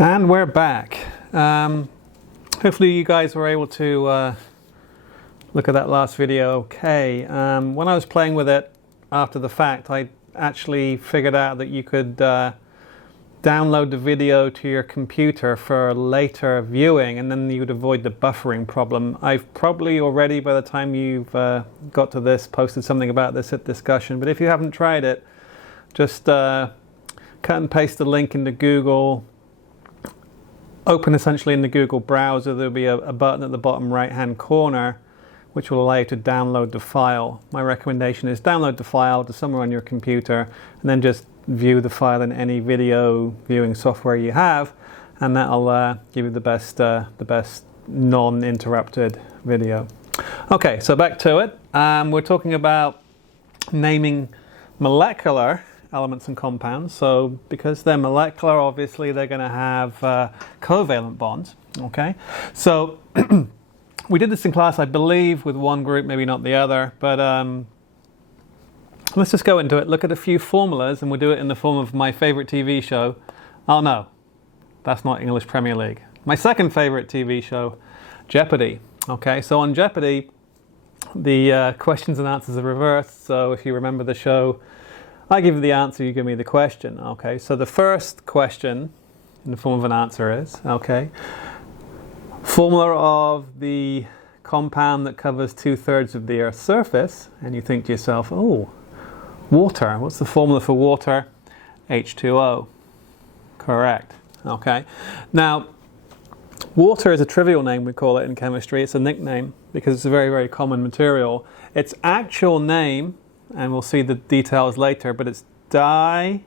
And we're back. Hopefully you guys were able to look at that last video okay. When I was playing with it after the fact, I actually figured out that you could download the video to your computer for later viewing, and then you would avoid the buffering problem. I've probably already, by the time you've got to this, posted something about this at discussion, but if you haven't tried it, just cut and paste the link into Google. Open essentially in the Google browser. There'll be a button at the bottom right hand corner which will allow you to download the file. My recommendation is download the file to somewhere on your computer and then just view the file in any video viewing software you have, and that'll give you the best non-interrupted video. Okay, so back to it. We're talking about naming molecular elements and compounds. So because they're molecular, obviously they're going to have covalent bonds. Okay, so we did this in class, I believe, with one group, maybe not the other, but let's just go into it. Look at a few formulas, and we'll do it in the form of my favorite TV show. Oh no, that's not English Premier League. My second favorite TV show, Jeopardy. Okay, so on Jeopardy, the questions and answers are reversed. So if you remember the show, I give you the answer, you give me the question. Okay, so the first question in the form of an answer is, okay, formula of the compound that covers 2/3 of the Earth's surface, and you think to yourself, oh, water. What's the formula for water? H2O. Correct. Okay. Now, water is a trivial name, we call it in chemistry. It's a nickname because it's a very, very common material. Its actual name, and we'll see the details later, but it's dihydrogen,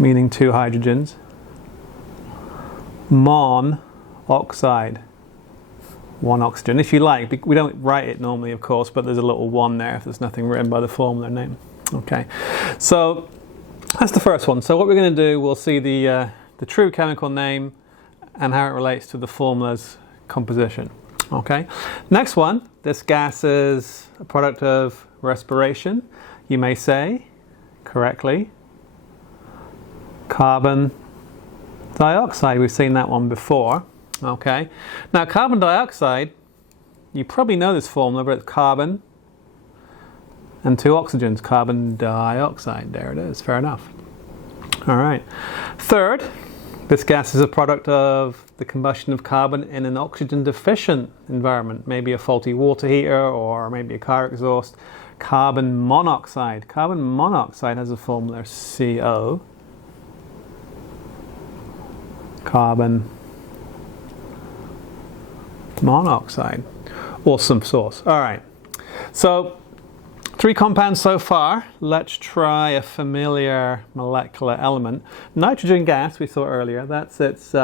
meaning two hydrogens, monoxide, one oxygen, if you like. We don't write it normally, of course, but there's a little one there if there's nothing written by the formula name. Okay, so that's the first one. So what we're going to do, we'll see the true chemical name and how it relates to the formula's composition. Okay, next one, this gas is a product of respiration. You may say, correctly, carbon dioxide. We've seen that one before. Okay, now carbon dioxide, you probably know this formula, but it's carbon and two oxygens, carbon dioxide. There it is, fair enough. All right, third, this gas is a product of the combustion of carbon in an oxygen deficient environment, maybe a faulty water heater or maybe a car exhaust. Carbon monoxide. Carbon monoxide has a formula CO. Carbon monoxide. Awesome sauce. All right. So 3 compounds so far. Let's try a familiar molecular element. Nitrogen gas, we saw earlier, that's its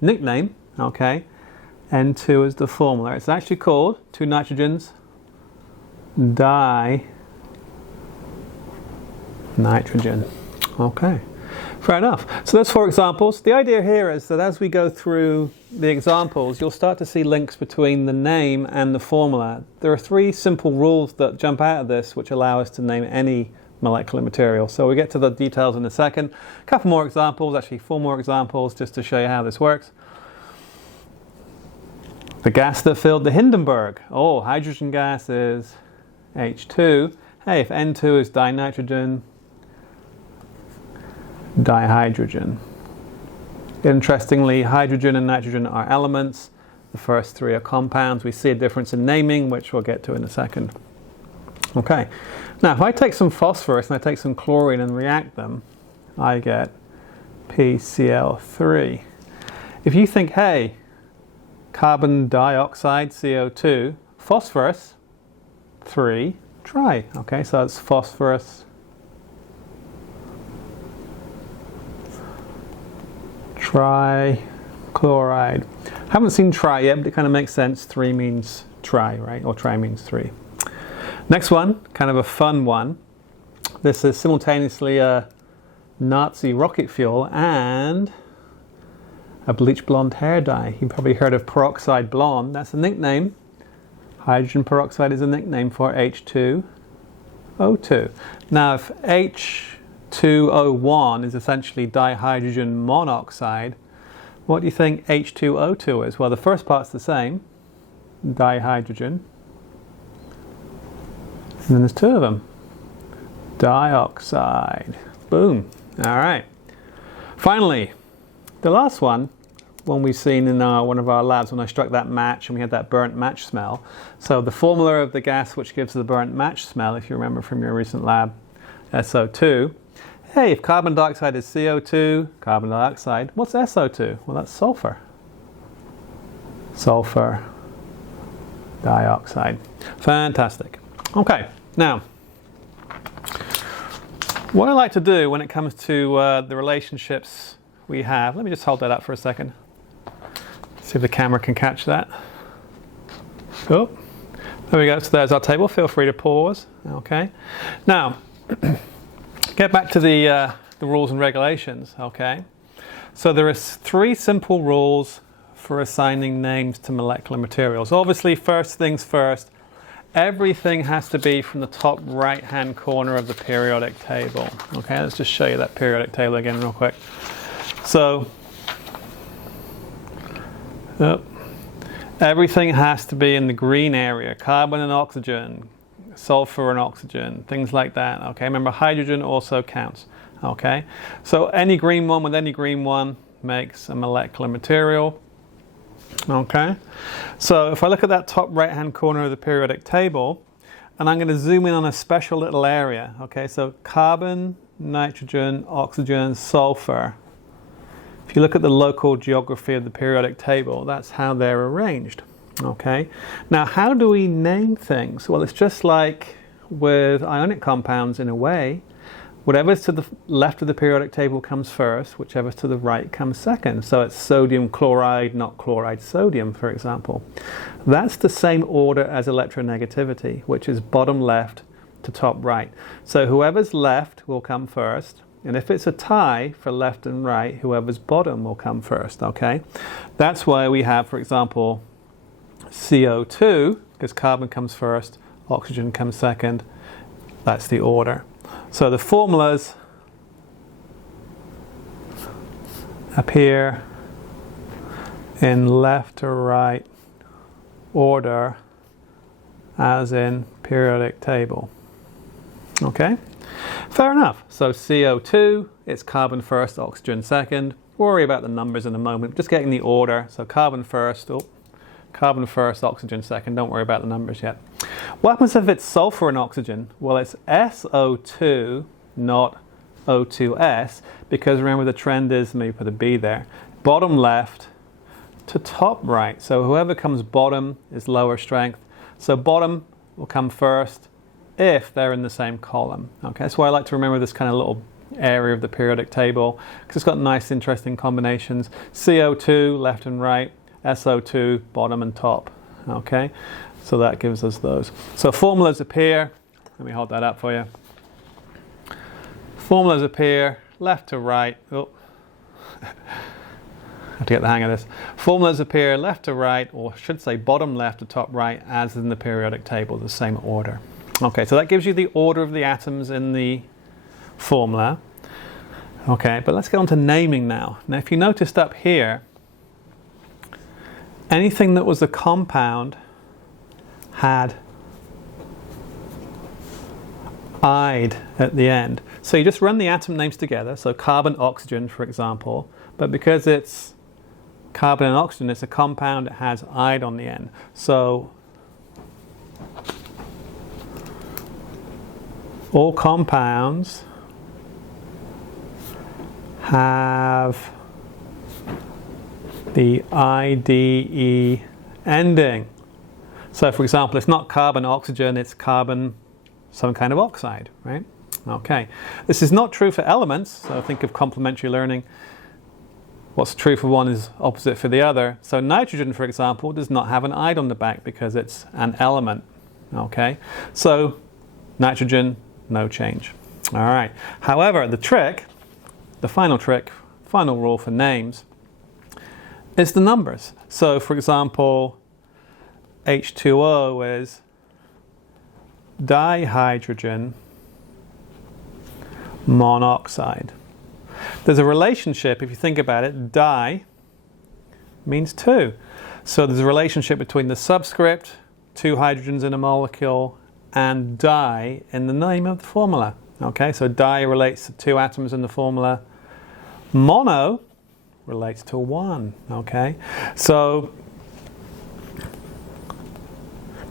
nickname, okay? N2 is the formula. It's actually called, 2 nitrogens, di-nitrogen. Okay, fair enough. So there's 4 examples. The idea here is that as we go through the examples, you'll start to see links between the name and the formula. There are 3 simple rules that jump out of this which allow us to name any molecular material. So we'll get to the details in a second. A couple more examples, actually 4 more examples, just to show you how this works. The gas that filled the Hindenburg. Oh, hydrogen gas is H2. Hey, if N2 is dinitrogen, dihydrogen. Interestingly, hydrogen and nitrogen are elements. The first 3 are compounds. We see a difference in naming, which we'll get to in a second. Okay, now if I take some phosphorus and I take some chlorine and react them, I get PCl3. If you think, hey, carbon dioxide, CO2, phosphorus, 3, try. Okay, so it's phosphorus, trichloride. Haven't seen tri yet, but it kind of makes sense. 3 means tri, right? Or tri means 3. Next one, kind of a fun one. This is simultaneously a Nazi rocket fuel and a bleach blonde hair dye. You've probably heard of peroxide blonde. That's a nickname. Hydrogen peroxide is a nickname for H2O2. Now if H 2O1 is essentially dihydrogen monoxide. What do you think H2O2 is? Well, the first part's the same, dihydrogen. And then there's two of them, dioxide. Boom. All right. Finally, the last one we've seen in one of our labs when I struck that match and we had that burnt match smell. So the formula of the gas which gives the burnt match smell, if you remember from your recent lab, SO2. Hey, if carbon dioxide is CO2, carbon dioxide, what's SO2? Well, that's sulfur. Sulfur dioxide. Fantastic. Okay, now, what I like to do when it comes to the relationships we have, let me just hold that up for a second. See if the camera can catch that. Oh, there we go. So there's our table. Feel free to pause. Okay. Now, get back to the rules and regulations. Okay. So there are three simple rules for assigning names to molecular materials. Obviously, first things first, everything has to be from the top right-hand corner of the periodic table. Okay. Let's just show you that periodic table again real quick. So, everything has to be in the green area, carbon and oxygen, sulfur and oxygen, things like that. Okay, remember hydrogen also counts. Okay, so any green one with any green one makes a molecular material. Okay, so if I look at that top right hand corner of the periodic table, and I'm going to zoom in on a special little area. Okay, so carbon, nitrogen, oxygen, sulfur. If you look at the local geography of the periodic table, that's how they're arranged. Okay. Now, how do we name things? Well, it's just like with ionic compounds in a way. Whatever's to the left of the periodic table comes first, whichever's to the right comes second. So it's sodium chloride, not chloride sodium, for example. That's the same order as electronegativity, which is bottom left to top right. So whoever's left will come first. And if it's a tie for left and right, whoever's bottom will come first, okay? That's why we have, for example, CO2, because carbon comes first, oxygen comes second. That's the order. So the formulas appear in left to right order as in periodic table. Okay? Fair enough. So CO2, it's carbon first, oxygen second. We'll worry about the numbers in a moment. Just getting the order. So carbon first, oxygen second. Don't worry about the numbers yet. What happens if it's sulfur and oxygen? Well, it's SO2, not O2S, because remember the trend is, maybe put a B there, bottom left to top right. So whoever comes bottom is lower strength. So bottom will come first if they're in the same column. Okay, that's why I like to remember this kind of little area of the periodic table, because it's got nice interesting combinations. CO2 left and right, SO2 bottom and top. Okay, so that gives us those. So formulas appear, let me hold that up for you. Formulas appear left to right. Oh, I have to get the hang of this. Formulas appear left to right, or I should say bottom left to top right, as in the periodic table, the same order. Okay, so that gives you the order of the atoms in the formula. Okay, but let's get on to naming now. Now, if you noticed up here, anything that was a compound had "-ide at the end. So you just run the atom names together, so carbon, oxygen, for example, but because it's carbon and oxygen, it's a compound, it has "-ide on the end. So all compounds have the IDE ending. So for example, it's not carbon oxygen, it's carbon some kind of oxide, right? Okay. This is not true for elements, so think of complementary learning. What's true for one is opposite for the other. So nitrogen, for example, does not have an "-ide on the back because it's an element. Okay. So nitrogen, no change. All right. However, the final rule for names is the numbers. So for example, H2O is dihydrogen monoxide. There's a relationship, if you think about it, di means 2. So there's a relationship between the subscript, 2 hydrogens in a molecule, and di in the name of the formula. Okay, so di relates to 2 atoms in the formula. Mono relates to 1. Okay, so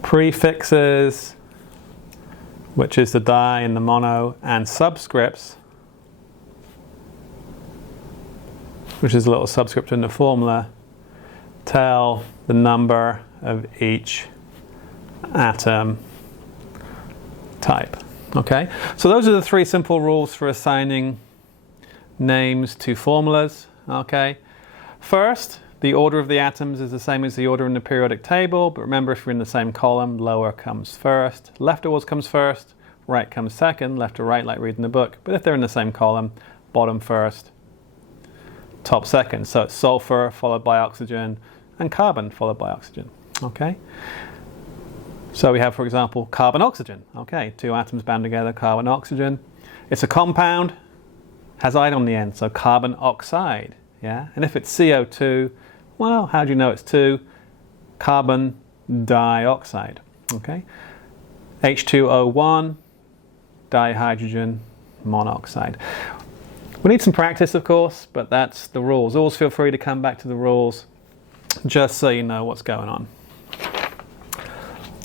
prefixes, which is the di and the mono, and subscripts, which is a little subscript in the formula, tell the number of each atom type. Okay, so those are the 3 simple rules for assigning names to formulas. Okay, first, the order of the atoms is the same as the order in the periodic table, but remember, if you're in the same column, lower comes first, left always comes first, right comes second, left to right like reading the book. But if they're in the same column, bottom first, top second. So it's sulfur followed by oxygen and carbon followed by oxygen. Okay, so we have, for example, carbon oxygen. Okay, 2 atoms bound together, carbon oxygen. It's a compound, has "ide" on the end, so carbon oxide. Yeah, and if it's CO2, well, how do you know it's 2? Carbon dioxide. Okay, H2O1, dihydrogen monoxide. We need some practice, of course, but that's the rules. Always feel free to come back to the rules, just so you know what's going on.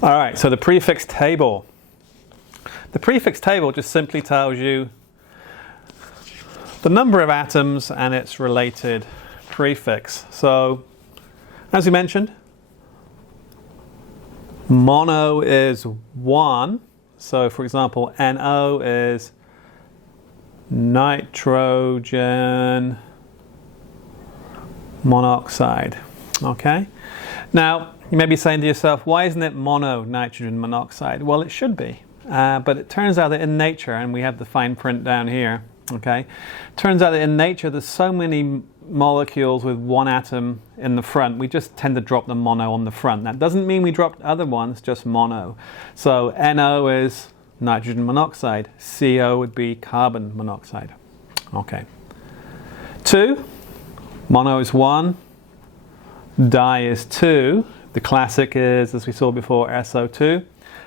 All right, so the prefix table. The prefix table just simply tells you the number of atoms and its related prefix. So, as we mentioned, mono is 1. So, for example, NO is nitrogen monoxide. Okay? Now, you may be saying to yourself, why isn't it mono nitrogen monoxide? Well, it should be. But it turns out that in nature, and we have the fine print down here, okay, turns out that in nature there's so many molecules with 1 atom in the front, we just tend to drop the mono on the front. That doesn't mean we dropped other ones, just mono. So NO is nitrogen monoxide, CO would be carbon monoxide. Okay. 2, mono is 1, di is 2. The classic is, as we saw before, SO2.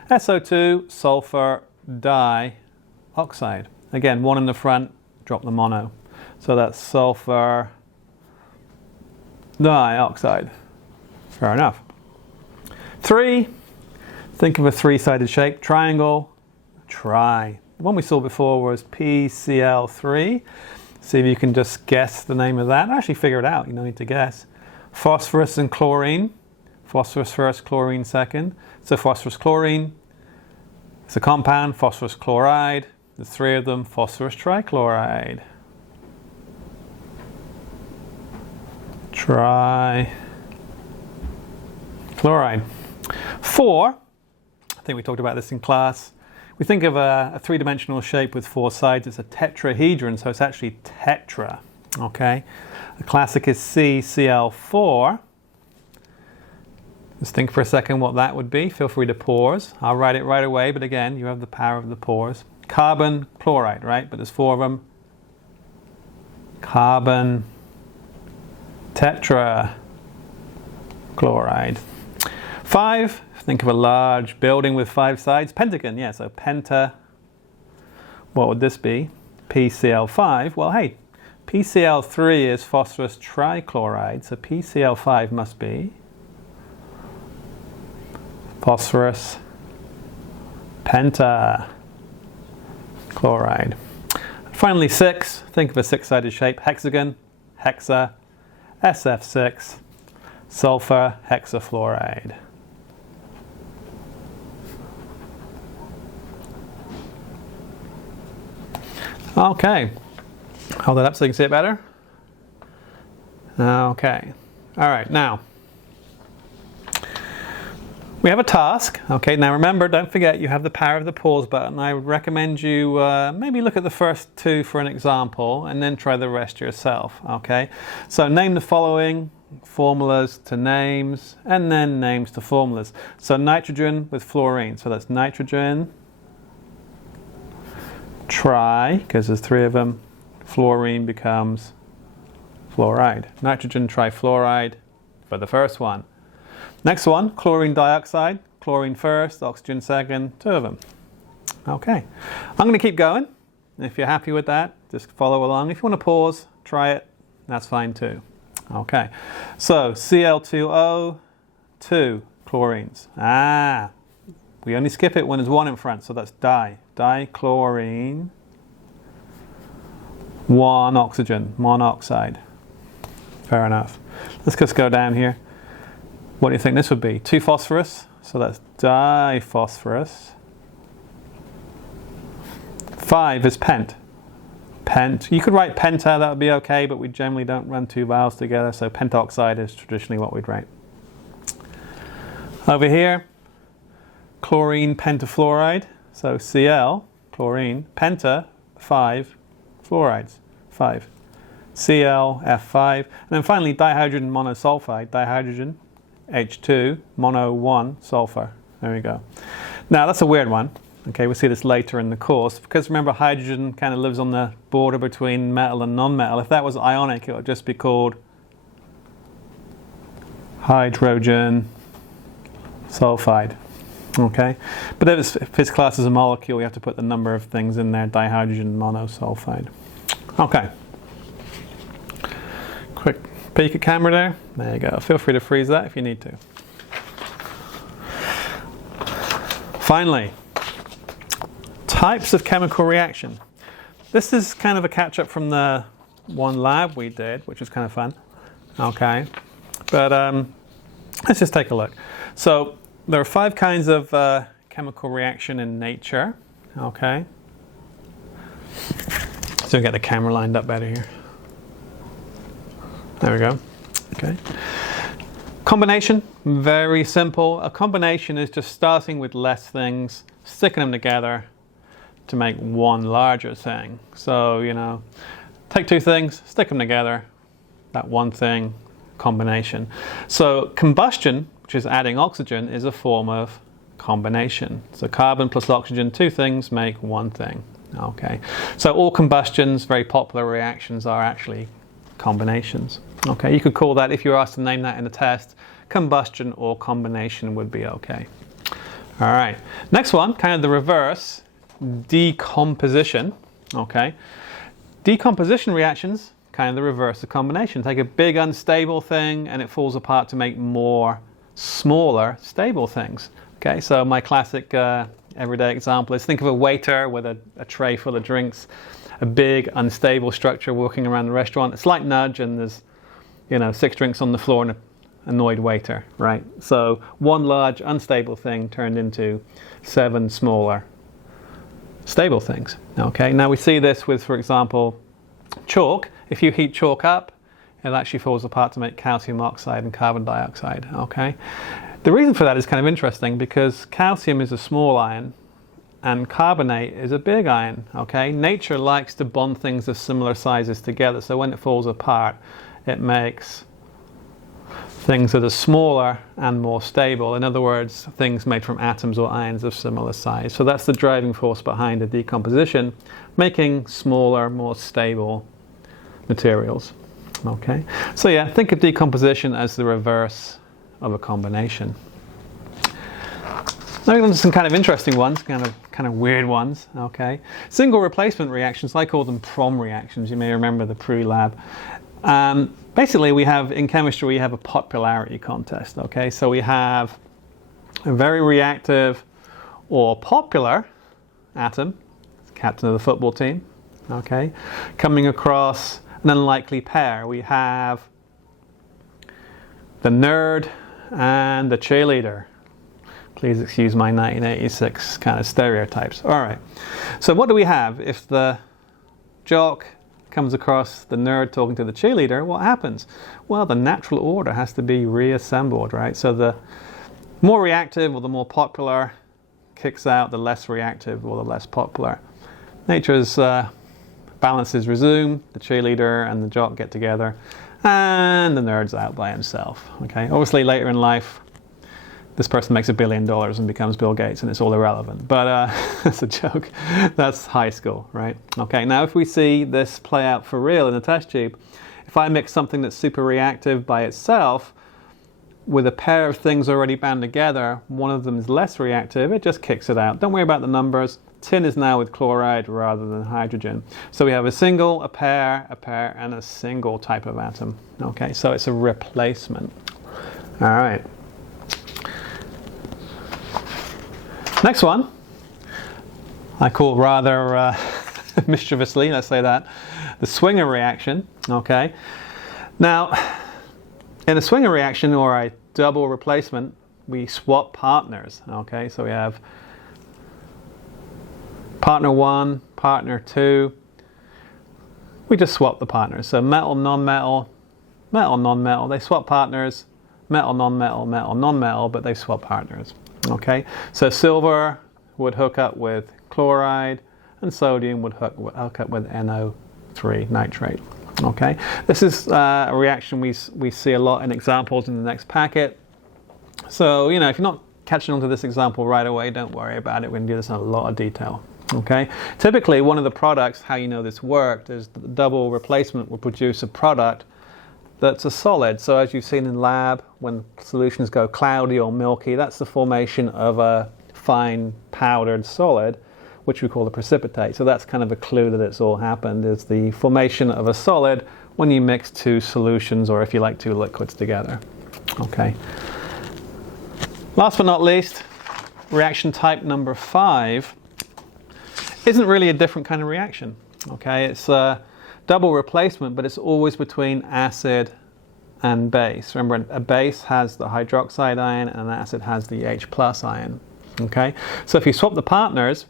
SO2, sulfur dioxide. Again, 1 in the front, drop the mono. So that's sulfur dioxide. Fair enough. 3, think of a 3-sided shape, triangle, tri. The one we saw before was PCl3. See if you can just guess the name of that. Actually figure it out, you don't need to guess. Phosphorus and chlorine. Phosphorus first, chlorine second. So phosphorus chlorine, it's a compound, phosphorus chloride. There's 3 of them, phosphorus trichloride. Trichloride. 4, I think we talked about this in class. We think of a 3-dimensional shape with 4 sides. It's a tetrahedron, so it's actually tetra. Okay. The classic is CCl4. Just think for a second what that would be. Feel free to pause. I'll write it right away, but again, you have the power of the pause. Carbon chloride, right? But there's 4 of them. Carbon tetrachloride. 5, think of a large building with 5 sides. Pentagon, yeah, so penta. What would this be? PCl5. Well, hey, PCl3 is phosphorus trichloride, so PCl5 must be phosphorus pentachloride. Finally, 6, think of a 6-sided shape, hexagon, hexa, SF6, sulfur hexafluoride. Okay, hold that up so you can see it better. Okay, all right, now we have a task. Okay, now remember, don't forget you have the power of the pause button. I would recommend you maybe look at the first 2 for an example and then try the rest yourself. Okay, so name the following, formulas to names, and then names to formulas. So nitrogen with fluorine, so that's nitrogen tri, because there's 3 of them, fluorine becomes fluoride. Nitrogen trifluoride for the first one. Next one, chlorine dioxide. Chlorine first, oxygen second, 2 of them. Okay, I'm going to keep going. If you're happy with that, just follow along. If you want to pause, try it, that's fine too. Okay, so Cl2O, 2 chlorines. We only skip it when there's 1 in front, so that's dichlorine, 1 oxygen, monoxide. Fair enough. Let's just go down here. What do you think this would be? 2 phosphorus, so that's diphosphorus. 5 is pent. You could write penta, that would be okay, but we generally don't run 2 vowels together, so pentoxide is traditionally what we'd write. Over here, chlorine pentafluoride, so Cl, chlorine, penta, 5 fluorides, 5. Cl, F5, and then finally dihydrogen monosulfide, dihydrogen, H2, mono 1, sulfur. There we go. Now that's a weird one. Okay, we'll see this later in the course, because remember hydrogen kind of lives on the border between metal and non-metal. If that was ionic, it would just be called hydrogen sulfide. Okay, but if it's classed as a molecule, we have to put the number of things in there, dihydrogen monosulfide. Okay, quick peek at camera there. There you go. Feel free to freeze that if you need to. Finally, types of chemical reaction. This is kind of a catch-up from the one lab we did, which was kind of fun. Okay, but let's just take a look. So there are 5 kinds of chemical reaction in nature. Okay, so we get the camera lined up better here. There we go. Okay. Combination, very simple. A combination is just starting with less things, sticking them together to make one larger thing. So, you know, take 2 things, stick them together, that one thing, combination. So combustion, which is adding oxygen, is a form of combination. So carbon plus oxygen, 2 things make one thing. Okay, so all combustions, very popular reactions, are actually combinations. Okay, you could call that, if you were asked to name that in a test, combustion or combination would be okay. All right, next one, kind of the reverse, decomposition. Okay, decomposition reactions, kind of the reverse of combination. Take a big unstable thing and it falls apart to make more smaller stable things. Okay, so my classic everyday example is, think of a waiter with a tray full of drinks, a big unstable structure walking around the restaurant. It's like nudge, and there's, you know, 6 drinks on the floor and an annoyed waiter, right? So one large unstable thing turned into 7 smaller stable things. Okay, now we see this with, for example, chalk. If you heat chalk up, it actually falls apart to make calcium oxide and carbon dioxide. Okay, the reason for that is kind of interesting, because calcium is a small ion and carbonate is a big ion. Okay, nature likes to bond things of similar sizes together, so when it falls apart it makes things that are smaller and more stable. In other words, things made from atoms or ions of similar size. So that's the driving force behind the decomposition, making smaller, more stable materials. Okay, so yeah, think of decomposition as the reverse of a combination. Now we're on to some kind of interesting ones, kind of weird ones. Okay, single replacement reactions. I call them PROM reactions. You may remember the Prue lab. Basically, we have in chemistry we have a popularity contest. Okay, so we have a very reactive or popular atom, captain of the football team. Okay, coming across an unlikely pair. We have the nerd and the cheerleader. Please excuse my 1986 kind of stereotypes. All right, so what do we have? If the jock comes across the nerd talking to the cheerleader, what happens? Well, the natural order has to be reassembled, right? So the more reactive or the more popular kicks out the less reactive or the less popular. Nature's balances resume, the cheerleader and the jock get together, and the nerd's out by himself. Okay, obviously later in life this person makes $1 billion and becomes Bill Gates, and it's all irrelevant. But that's a joke. That's high school, right? Okay, now if we see this play out for real in a test tube, if I mix something that's super reactive by itself with a pair of things already bound together, one of them is less reactive, it just kicks it out. Don't worry about the numbers. Tin is now with chloride rather than hydrogen. So we have a single, a pair, and a single type of atom. Okay, so it's a replacement. All right. Next one, I call rather mischievously, let's say that, the swinger reaction. Okay. Now, in a swinger reaction or a double replacement, we swap partners. Okay, so we have partner 1, partner 2. We just swap the partners. So metal, non-metal, metal, non-metal. They swap partners. Metal, non-metal, metal, non-metal, but they swap partners. Okay, so silver would hook up with chloride, and sodium would hook up with NO3, nitrate. Okay, this is a reaction we see a lot in examples in the next packet. So, you know, if you're not catching on to this example right away, don't worry about it. We're going to do this in a lot of detail. Okay, typically one of the products, how you know this worked, is that the double replacement will produce a product that's a solid. So as you've seen in lab, when solutions go cloudy or milky, that's the formation of a fine powdered solid, which we call the precipitate. So that's kind of a clue that it's all happened, is the formation of a solid when you mix two solutions, or if you like, two liquids together. Okay. Last but not least, reaction type number 5 isn't really a different kind of reaction. Okay, it's a double replacement, but it's always between acid and base. Remember, a base has the hydroxide ion and an acid has the H+ ion. Okay, so if you swap the partners,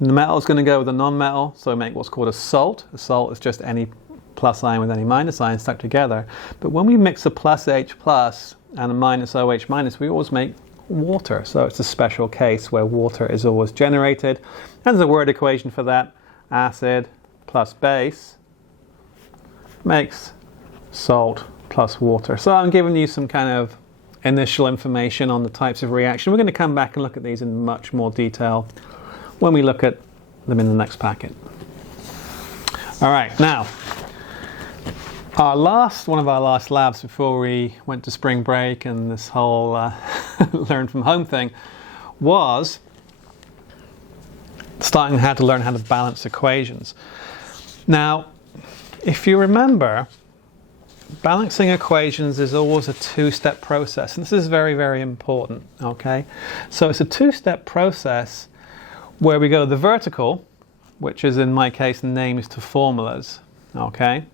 the metal is going to go with a non-metal, so make what's called a salt. A salt is just any plus ion with any minus ion stuck together. But when we mix a plus H+ and a minus OH-, we always make water. So it's a special case where water is always generated. And there's a word equation for that. Acid plus base makes salt plus water. So I'm giving you some kind of initial information on the types of reaction. We're going to come back and look at these in much more detail when we look at them in the next packet. All right, now, one of our last labs before we went to spring break and this whole learn from home thing was starting how to learn how to balance equations. Now, if you remember, balancing equations is always a two-step process, and this is very, very important, okay? So it's a two-step process where we go the vertical, which is in my case names to formulas, okay?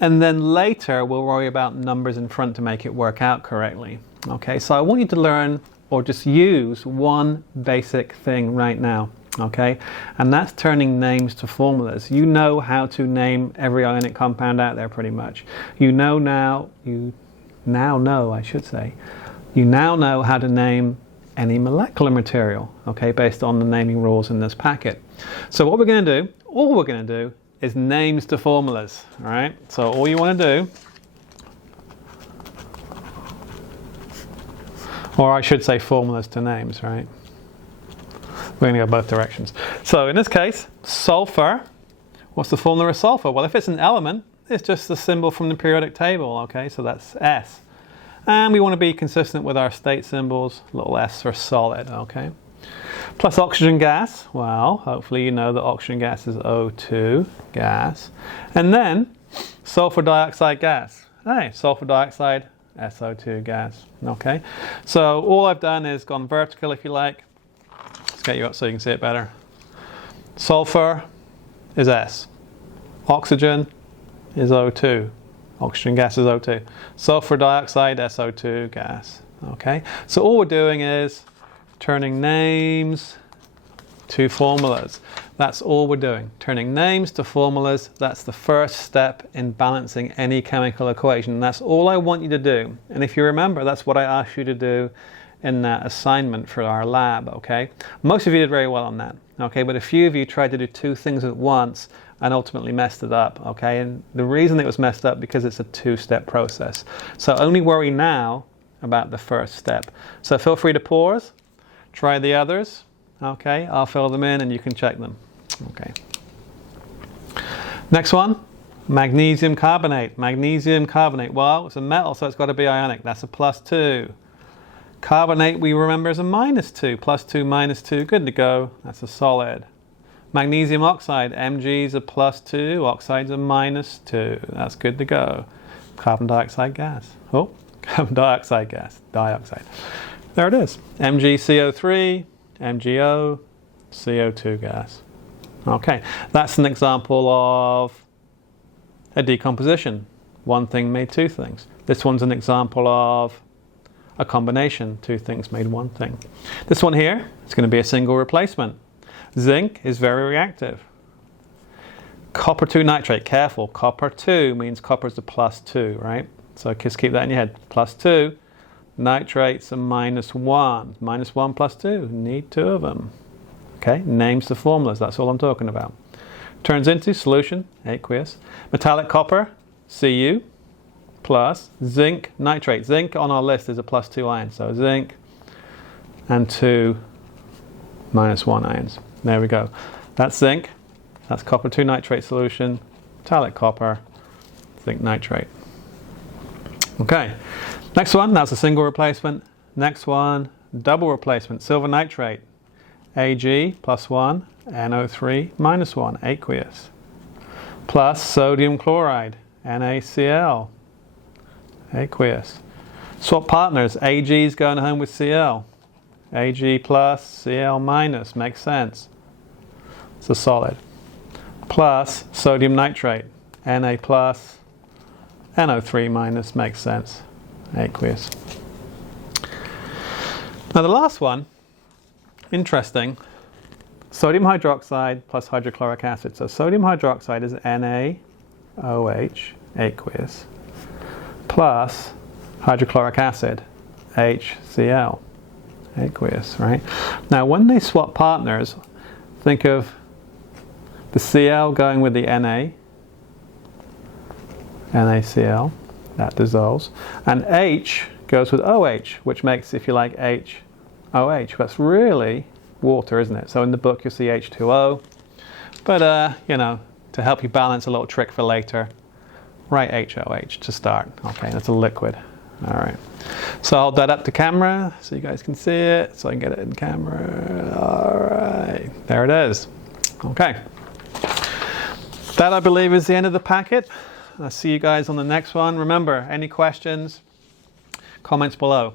And then later we'll worry about numbers in front to make it work out correctly, okay? So I want you to learn or just use one basic thing right now, okay? And that's turning names to formulas. You know how to name every ionic compound out there pretty much. You now know how to name any molecular material, okay, based on the naming rules in this packet. So what we're going to do, all we're going to do is names to formulas, all right? So all you want to do, or I should say formulas to names, right? We're going to go both directions. So in this case, sulfur, what's the formula of sulfur? Well, if it's an element, it's just the symbol from the periodic table, okay? So that's S. And we want to be consistent with our state symbols, little s for solid, okay? Plus oxygen gas, well, hopefully you know that oxygen gas is O2 gas. And then sulfur dioxide gas. Hey, sulfur dioxide, SO2 gas, okay? So all I've done is gone vertical, if you like. Let's get you up so you can see it better. Sulfur is S. Oxygen is O2. Oxygen gas is O2. Sulfur dioxide, SO2 gas. Okay? So all we're doing is turning names to formulas. That's all we're doing. Turning names to formulas. That's the first step in balancing any chemical equation. That's all I want you to do. And if you remember, that's what I asked you to do in that assignment for our lab, okay? Most of you did very well on that, okay? But a few of you tried to do two things at once and ultimately messed it up, okay? And the reason it was messed up because it's a two-step process. So only worry now about the first step. So feel free to pause, try the others. Okay, I'll fill them in and you can check them. Okay. Next one, magnesium carbonate. Magnesium carbonate, well, it's a metal, so it's got to be ionic. That's a +2. Carbonate, we remember, is a -2. +2, -2, good to go. That's a solid. Magnesium oxide, Mg is a +2, oxide's a -2. That's good to go. Carbon dioxide gas. Oh, carbon dioxide gas, dioxide. There it is. MgCO3, MgO, CO2 gas. Okay, that's an example of a decomposition. One thing made two things. This one's an example of a combination. Two things made one thing. This one here is going to be a single replacement. Zinc is very reactive. Copper 2 nitrate, careful. Copper 2 means copper is a +2, right? So just keep that in your head. +2. Nitrate's a -1. -1 +2. Need two of them. Okay, names the formulas. That's all I'm talking about. Turns into solution, aqueous. Metallic copper, Cu, plus zinc nitrate. Zinc on our list is a +2 ion. So zinc and 2 -1 ions. There we go. That's zinc. That's copper 2 nitrate solution. Metallic copper, zinc nitrate. Okay. Next one, that's a single replacement. Next one, double replacement. Silver nitrate. Ag +1, NO3 -1, aqueous. Plus sodium chloride, NaCl, aqueous. Swap partners, Ag is going home with Cl. Ag plus, Cl minus, makes sense. It's a solid. Plus sodium nitrate, Na plus, NO3 minus, makes sense. Aqueous. Now the last one, interesting, sodium hydroxide plus hydrochloric acid. So sodium hydroxide is NaOH, aqueous, plus hydrochloric acid, HCl, aqueous, right? Now when they swap partners, think of the Cl going with the NaCl, that dissolves, and H goes with OH, which makes, if you like, HOH. That's really water, isn't it? So in the book you'll see H2O, but you know, to help you balance, a little trick for later, write HOH to start. Okay, that's a liquid. All right, so I'll hold that up to camera so you guys can see it, so I can get it in camera. All right, there it is. Okay, that I believe is the end of the packet. I'll see you guys on the next one. Remember, any questions, comments below.